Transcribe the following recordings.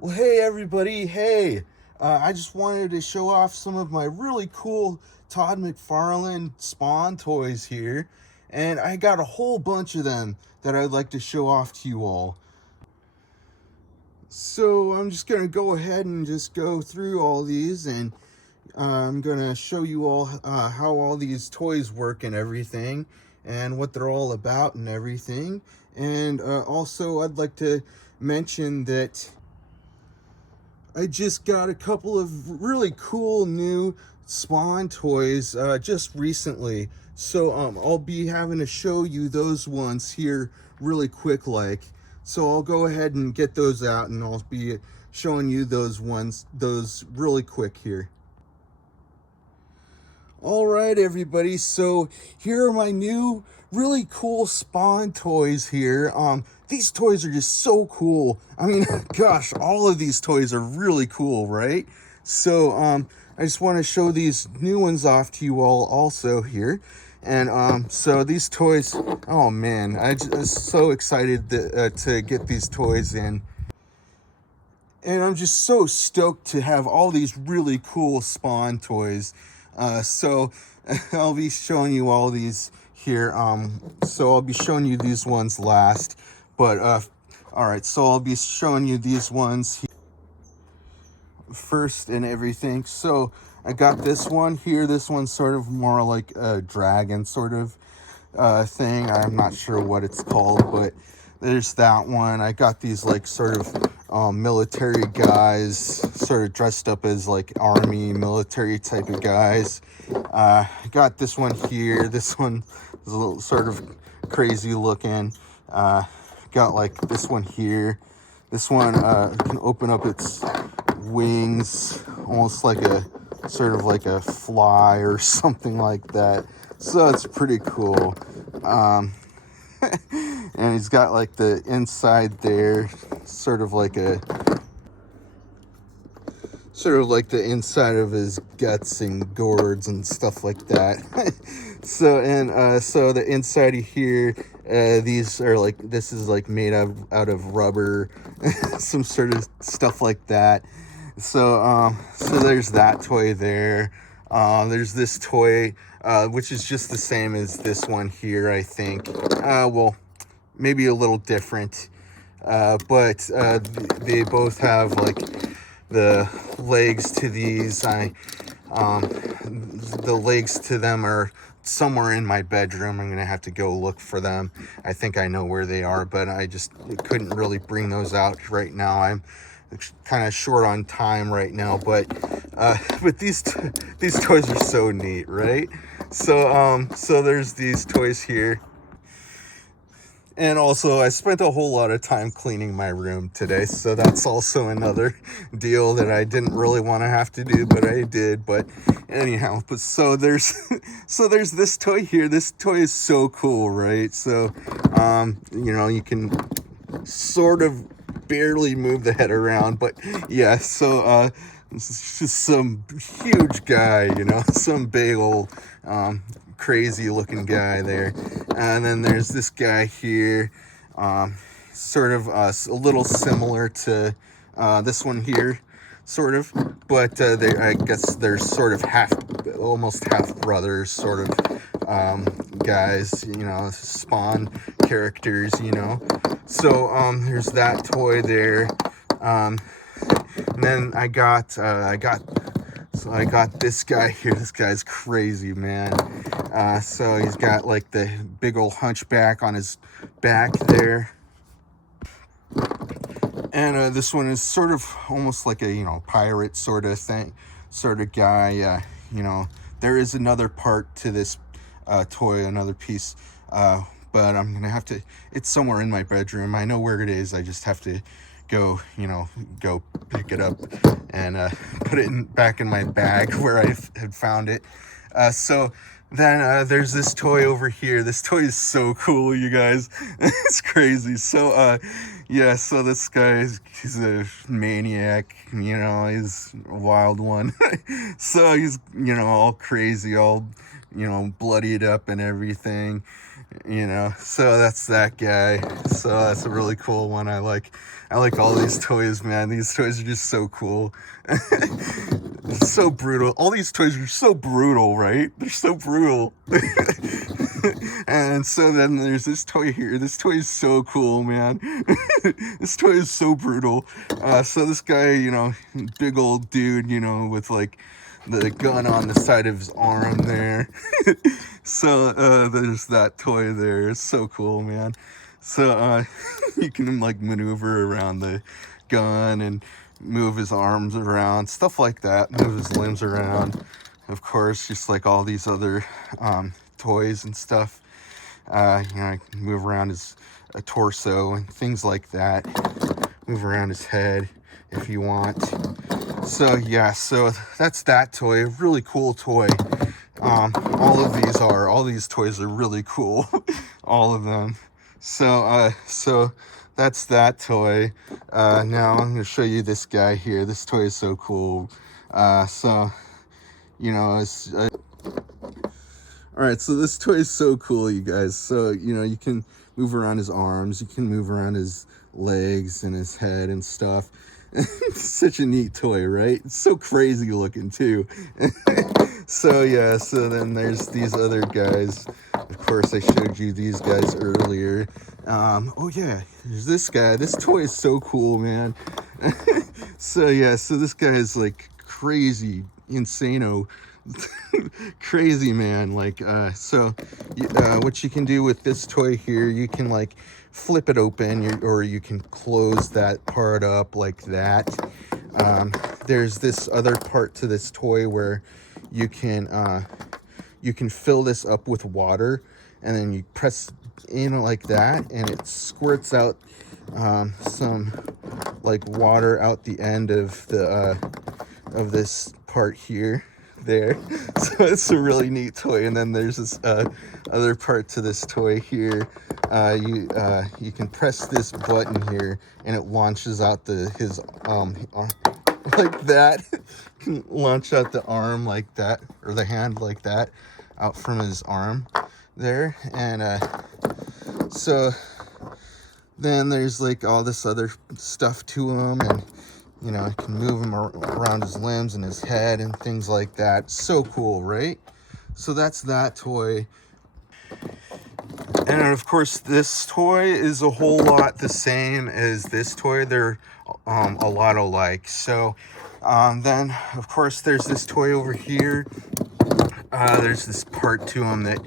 Well, hey everybody, hey! I just wanted to show off some of my really cool Todd McFarlane Spawn toys here, and I got a whole bunch of them that I'd like to show off to you all. So I'm just gonna go ahead and just go through all these, and I'm gonna show you all how all these toys work and everything, and what they're all about and everything. And also, I'd like to mention that I just got a couple of really cool new Spawn toys just recently. So I'll be having to show you those ones here really quick like. So I'll go ahead and get those out and I'll be showing you those really quick here. All right, everybody. So here are my new, really cool Spawn toys here. These toys are just so cool. I mean, gosh, all of these toys are really cool, right? So, I just want to show these new ones off to you all also here. And so these toys, oh man, I'm so excited to get these toys in. And I'm just so stoked to have all these really cool Spawn toys. So I'll be showing you all these here. So I'll be showing you these ones last. But all right, so I'll be showing you these ones first and everything. So I got this one here. This one's sort of more like a dragon sort of thing. I'm not sure what it's called, but there's that one. I got these like sort of military guys, sort of dressed up as like army military type of guys. I got this one here. This one is a little sort of crazy looking. Got like this one here. This one can open up its wings, almost like a sort of like a fly or something like that. So it's pretty cool. And he's got like the inside there, sort of like the inside of his guts and gourds and stuff like that. So the inside of here, these are like, this is like made out of rubber, some sort of stuff like that. So there's that toy there. There's this toy, which is just the same as this one here, I think. Well, maybe a little different. But they both have like the legs to these. The legs to them are somewhere in my bedroom. I'm gonna have to go look for them. I think I know where they are, but I just couldn't really bring those out right now. I'm kind of short on time right now, but these toys are so neat, right? So there's these toys here. And also, I spent a whole lot of time cleaning my room today, so that's also another deal that I didn't really want to have to do, but I did. But anyhow, so there's there's this toy here. This toy is so cool, right? So, you can sort of barely move the head around, but yeah. So, it's just some huge guy, some big old crazy looking guy there. And then there's this guy here, sort of a little similar to this one here, sort of, but I guess they're sort of almost half brothers, sort of guys, Spawn characters. So there's that toy there. And then I got this guy here. This guy's crazy, man. So he's got like the big old hunchback on his back there. And this one is sort of almost like a, pirate sort of thing, sort of guy. There is another part to this toy, another piece, but I'm going to have to, it's somewhere in my bedroom. I know where it is. I just have to go pick it up and put it back in my bag where I had found it. So then there's this toy over here. This toy is so cool, you guys. It's crazy. So yeah, so this guy he's a maniac, he's a wild one. So he's all crazy, all bloodied up and everything. you know. So that's that guy. So that's a really cool one. I like all these toys, man. These toys are just so cool. So brutal. All these toys are so brutal, right? They're so brutal. And so then there's this toy here. This toy is so cool, man. This toy is so brutal. So this guy, you know, big old dude, you know, with like the gun on the side of his arm there. So there's that toy there. It's so cool, man. So you can like maneuver around the gun and move his arms around, stuff like that, move his limbs around. Of course, just like all these other toys and stuff. You know, I can move around his torso and things like that. Move around his head if you want. So yeah, so that's that toy. Really cool toy. All these toys are really cool. All of them. So that's that toy. Now I'm gonna show you this guy here. This toy is so cool. So you know, it's all right, so this toy is so cool, you guys. So, you know, you can move around his arms, you can move around his legs and his head and stuff. It's such a neat toy, right? It's so crazy looking too. So yeah, so then there's these other guys. Of course, I showed you these guys earlier. Oh yeah, there's this guy. This toy is so cool, man. So yeah, so this guy is like crazy, insano. Crazy, man. Like so what you can do with this toy here, you can like flip it open, or you can close that part up like that. There's this other part to this toy where you can fill this up with water, and then you press in like that, and it squirts out some like water out the end of the of this part here there. So it's a really neat toy. And then there's this other part to this toy here. You can press this button here, and it launches out his like that. Can launch out the arm like that, or the hand like that, out from his arm there. And so then there's like all this other stuff to him, and you know, I can move him around his limbs and his head and things like that. So cool, right? So that's that toy. And of course, this toy is a whole lot the same as this toy. They're a lot alike. So then, of course, there's this toy over here. There's this part to him that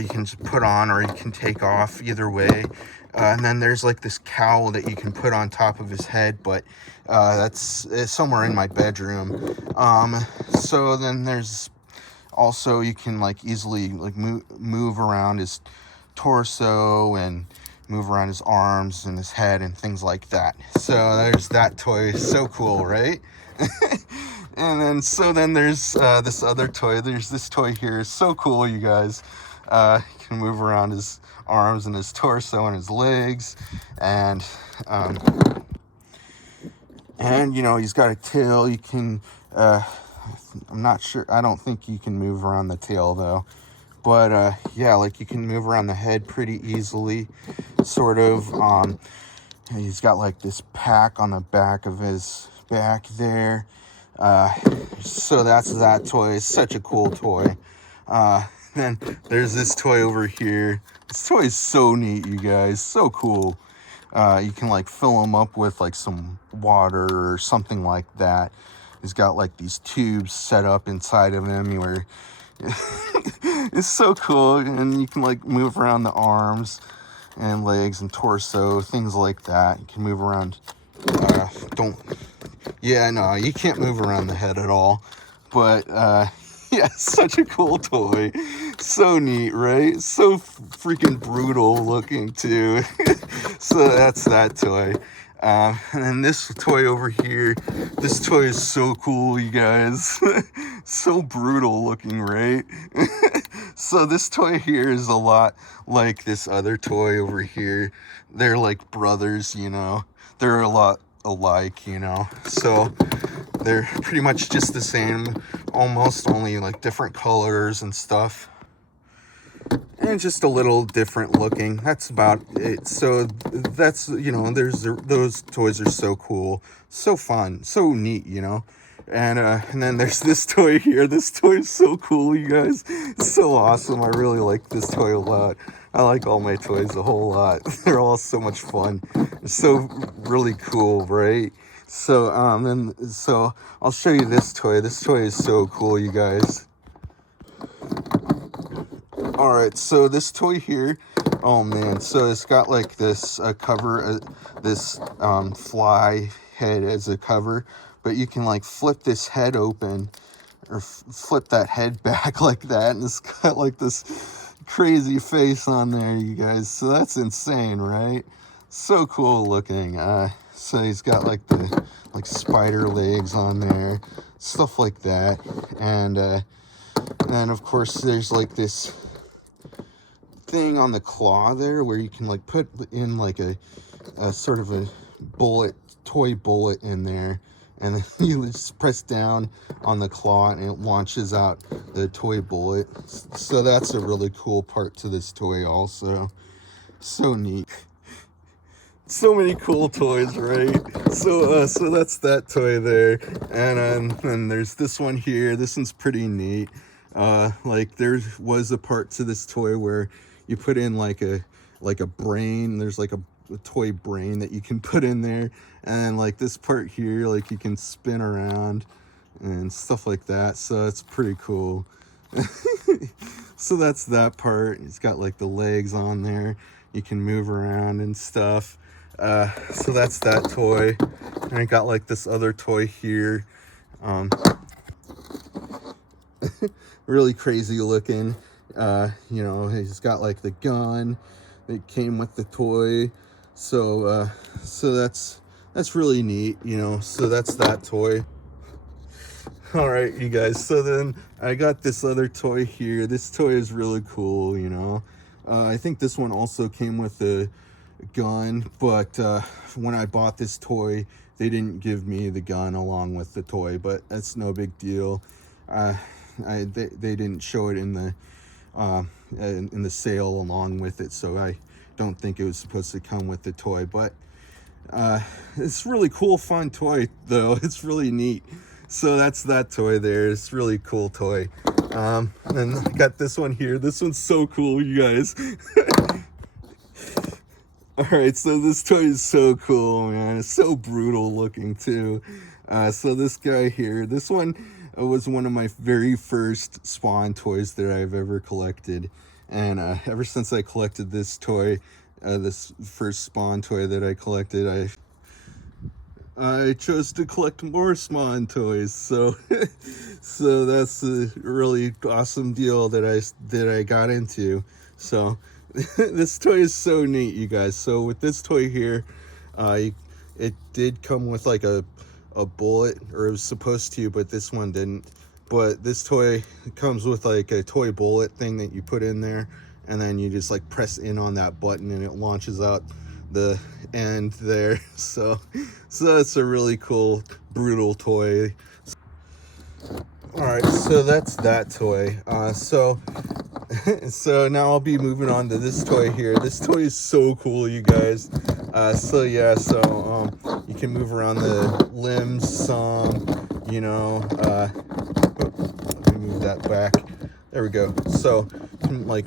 you can just put on, or you can take off, either way. And then there's like this cowl that you can put on top of his head, but it's somewhere in my bedroom. So then there's also, you can like easily like move around his torso and move around his arms and his head and things like that. So there's that toy. So cool, right? And then so then there's this other toy. There's this toy here. It's so cool, you guys. You can move around his arms and his torso and his legs, and you know, he's got a tail. You can I'm not sure, I don't think you can move around the tail though, but yeah, like you can move around the head pretty easily, sort of. He's got like this pack on the back of his back there. So that's that toy. It's such a cool toy. Then there's this toy over here. This toy is so neat, you guys. So cool. You can like fill him up with like some water or something like that. He's got like these tubes set up inside of him where it's so cool. And you can like move around the arms and legs and torso, things like that. You can move around. Yeah, no, you can't move around the head at all. But yeah, such a cool toy. So neat, right? So freaking brutal looking too. So that's that toy. And then this toy over here, this toy is so cool, you guys. So brutal looking, right? So this toy here is a lot like this other toy over here. They're like brothers, you know. They're a lot alike, you know. So they're pretty much just the same, almost, only like different colors and stuff. and just a little different looking. That's about it. So that's, you know, those toys are so cool, so fun, so neat, you know. And then there's this toy here. This toy is so cool, you guys. It's so awesome. I really like this toy a lot. I like all my toys a whole lot. They're all so much fun. It's so really cool, right? So I'll show you this toy. This toy is so cool, you guys. All right, so this toy here, oh man, so it's got like this cover, this fly head as a cover, but you can like flip this head open or flip that head back like that, and it's got like this crazy face on there, you guys. So that's insane, right? So cool looking. So he's got like the spider legs on there, stuff like that, and then of course there's like this thing on the claw there where you can like put in like a sort of a toy bullet in there, and then you just press down on the claw and it launches out the toy bullet. So that's a really cool part to this toy also. So neat. So many cool toys, right? So that's that toy there, and then there's this one here. This one's pretty neat. Like there was a part to this toy where you put in like a brain. There's like a toy brain that you can put in there, and like this part here, like you can spin around and stuff like that. So it's pretty cool. So that's that part. It's got like the legs on there. You can move around and stuff. So that's that toy. And I got like this other toy here. Really crazy looking. You know, he's got like the gun that came with the toy. So that's really neat, you know. So that's that toy. All right, you guys. So then I got this other toy here. This toy is really cool, you know. I think this one also came with a gun, but when I bought this toy, they didn't give me the gun along with the toy, but that's no big deal. They didn't show it in the sale along with it, so I don't think it was supposed to come with the toy. But it's really cool, fun toy though. It's really neat. So that's that toy there. It's really cool toy. And I got this one here. This one's so cool, you guys. All right, so this toy is so cool, man. It's so brutal looking too. So this guy here, this one was one of my very first Spawn toys that I've ever collected. And ever since I collected this toy, this first Spawn toy that I collected, I chose to collect more Spawn toys. So so that's a really awesome deal that I got into. So this toy is so neat, you guys. So with this toy here, it did come with like a bullet, or it was supposed to, but this one didn't. But this toy comes with like a toy bullet thing that you put in there, and then you just like press in on that button and it launches out the end there. So it's a really cool, brutal toy. All right, so that's that toy. So now I'll be moving on to this toy here. This toy is so cool, you guys. So you can move around the limbs some, you know. Let me move that back. There we go. So you can like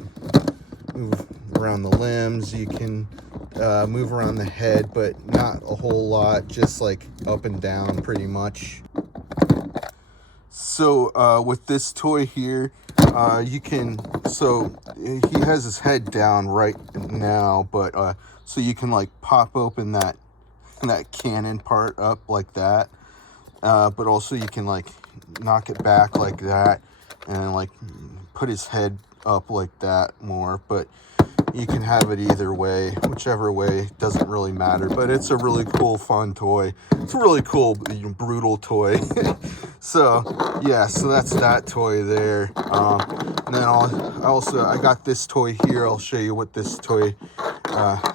move around the limbs. You can move around the head, but not a whole lot, just like up and down pretty much. So with this toy here, you can, so he has his head down right now, but so you can like pop open that cannon part up like that, but also you can like knock it back like that and like put his head up like that more. But you can have it either way, whichever way, doesn't really matter. But it's a really cool, fun toy. It's a really cool, brutal toy. So yeah, so that's that toy there. And then I got this toy here. I'll show you what this toy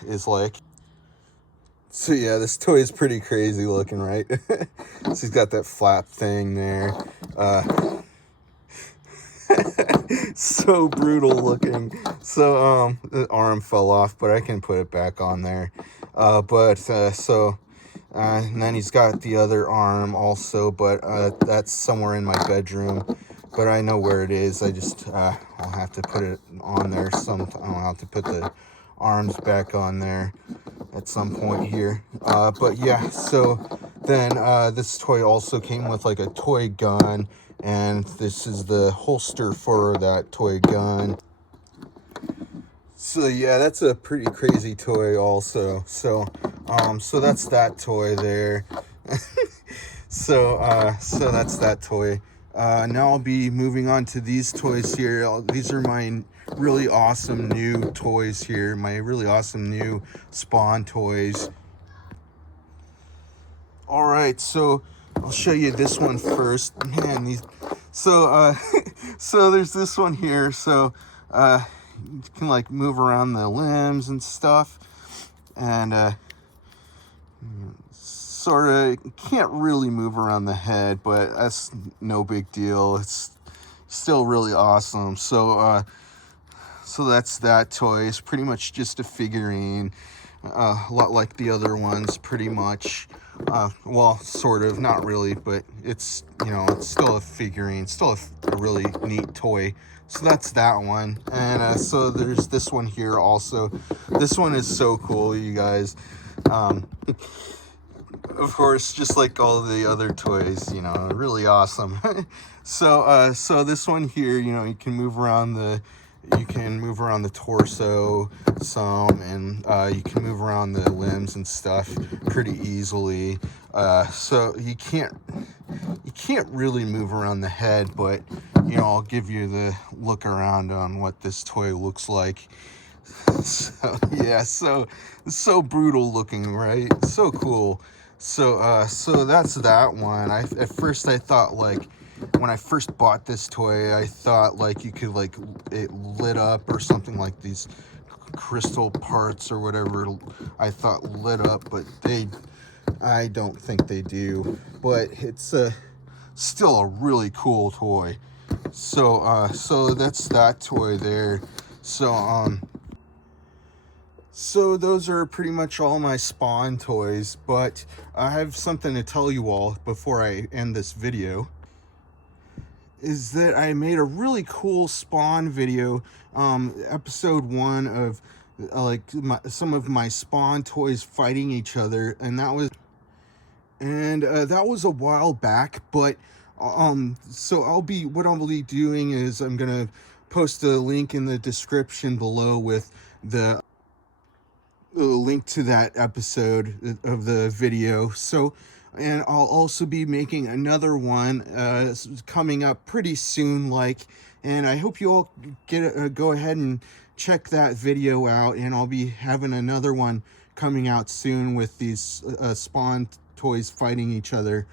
is like. So yeah, this toy is pretty crazy looking, right? So he's got that flap thing there. So brutal looking. So the arm fell off, but I can put it back on there. And then he's got the other arm also, but that's somewhere in my bedroom. But I know where it is. I'll have to put it on there sometime. I'll have to put the arms back on there at some point here. But yeah, so then this toy also came with like a toy gun, and this is the holster for that toy gun. So yeah, that's a pretty crazy toy also. So that's that toy there. So that's that toy. Now I'll be moving on to these toys here. These are my really awesome new toys here, my really awesome new Spawn toys. All right, so I'll show you this one first. Man, so there's this one here. So you can like move around the limbs and stuff, and sort of can't really move around the head, but that's no big deal. It's still really awesome. So that's that toy. It's pretty much just a figurine, a lot like the other ones, pretty much. Well, sort of, not really, but it's, it's still a figurine, still a really neat toy. So that's that one. And so there's this one here also. This one is so cool, you guys. Of course, just like all the other toys, really awesome. So this one here, you can move around the torso some, and you can move around the limbs and stuff pretty easily. So you can't really move around the head, but I'll give you the look around on what this toy looks like. So yeah, so brutal looking, right? So cool. So that's that one. At first I thought, like, when I first bought this toy, I thought like you could like it lit up or something, like these crystal parts or whatever I thought lit up, but I don't think they do. But it's still a really cool toy. So that's that toy there. So those are pretty much all my Spawn toys, but I have something to tell you all before I end this video. Is that I made a really cool Spawn video, episode 1 of some of my Spawn toys fighting each other, and that was a while back. But so what I'll be doing is I'm gonna post a link in the description below with the link to that episode of the video. And I'll also be making another one coming up pretty soon, and I hope you all go ahead and check that video out, and I'll be having another one coming out soon with these Spawn toys fighting each other.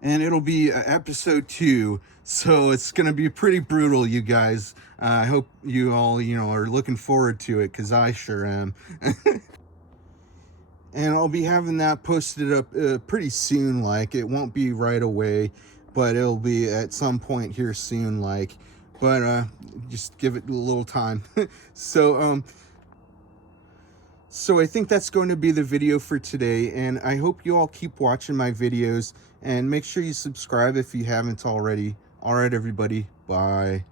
And it'll be episode 2, so it's gonna be pretty brutal, you guys. I hope you all, are looking forward to it, because I sure am. And I'll be having that posted up pretty soon, it won't be right away, but it'll be at some point here soon, but just give it a little time. So I think that's going to be the video for today, and I hope you all keep watching my videos, and make sure you subscribe if you haven't already. All right, everybody, bye.